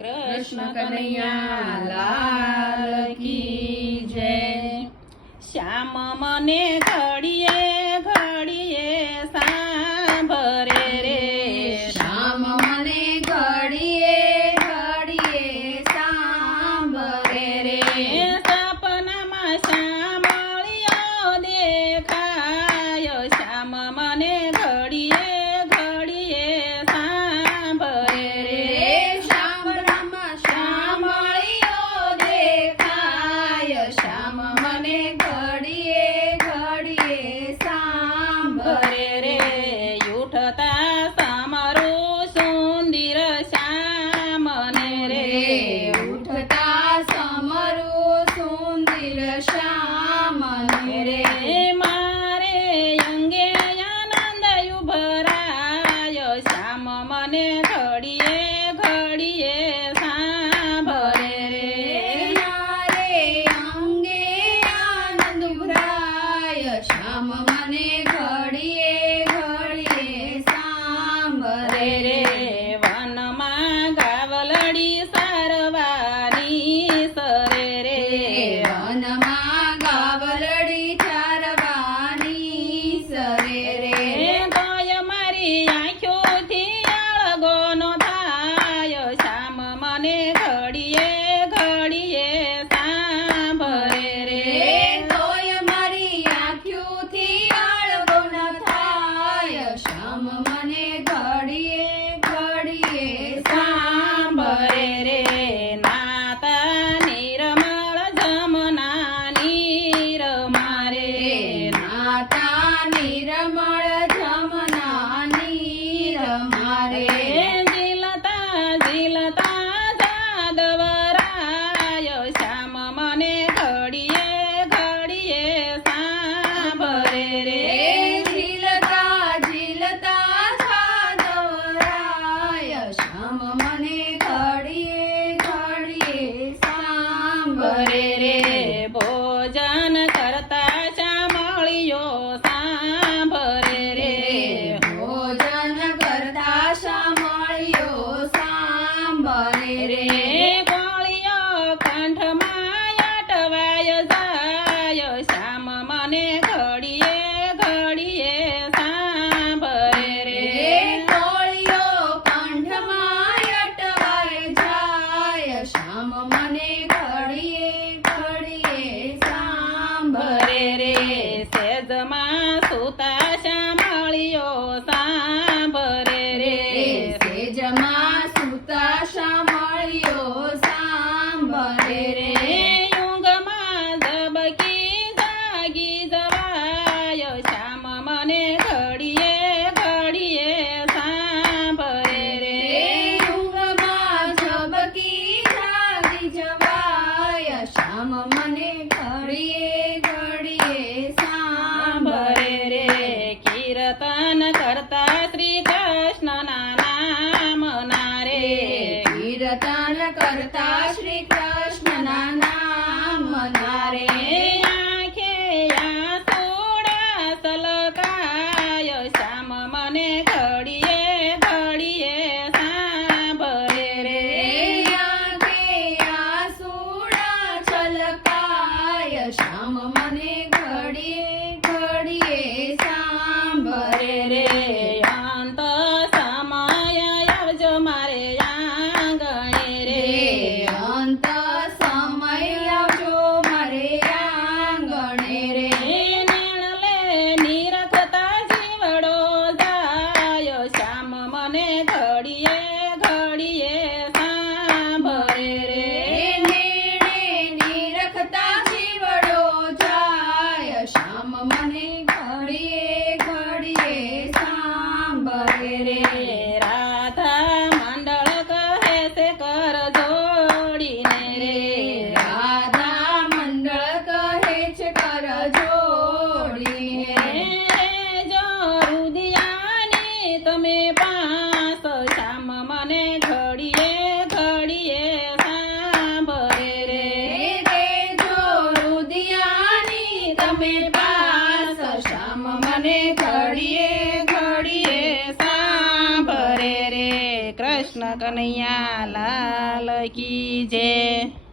કૃષ્ણ કનૈયા લાલ કી જય. શ્યામ મને ઘડીએ શ્યામ રે મારે અંગે આનંદ ઉભરાય શ્યામ મને ઘડીએ ઘડીએ સાંભળે રે મારે અંગે આનંદ ઉભરાય શ્યામ મને રમણ જમના ની રમારે જીલતા જીલતા જાદવરાય શ્યામ મને ઘડીએ ઘડીએ સાંભરે રે જીલતા જીલતા જાદવરાય શ્યામ રે સેજમાં સુતા ઘડીએ ઘડીએ સાંભળે રે. કીર્તન કરતા શ્રી કૃષ્ણના નામના રે કીર્તન કરતા શ્રી કૃષ્ણના નામના રે આંખે સોડા સલકાય. શ્યામ મને ઘડીએ la ગાય શ્યામ મને ઘડીએ ઘડીએ સાંભરે રે. ઘડીએ ઘડીએ સાંભરે રે કૃષ્ણ કનૈયા લાલ કી જય.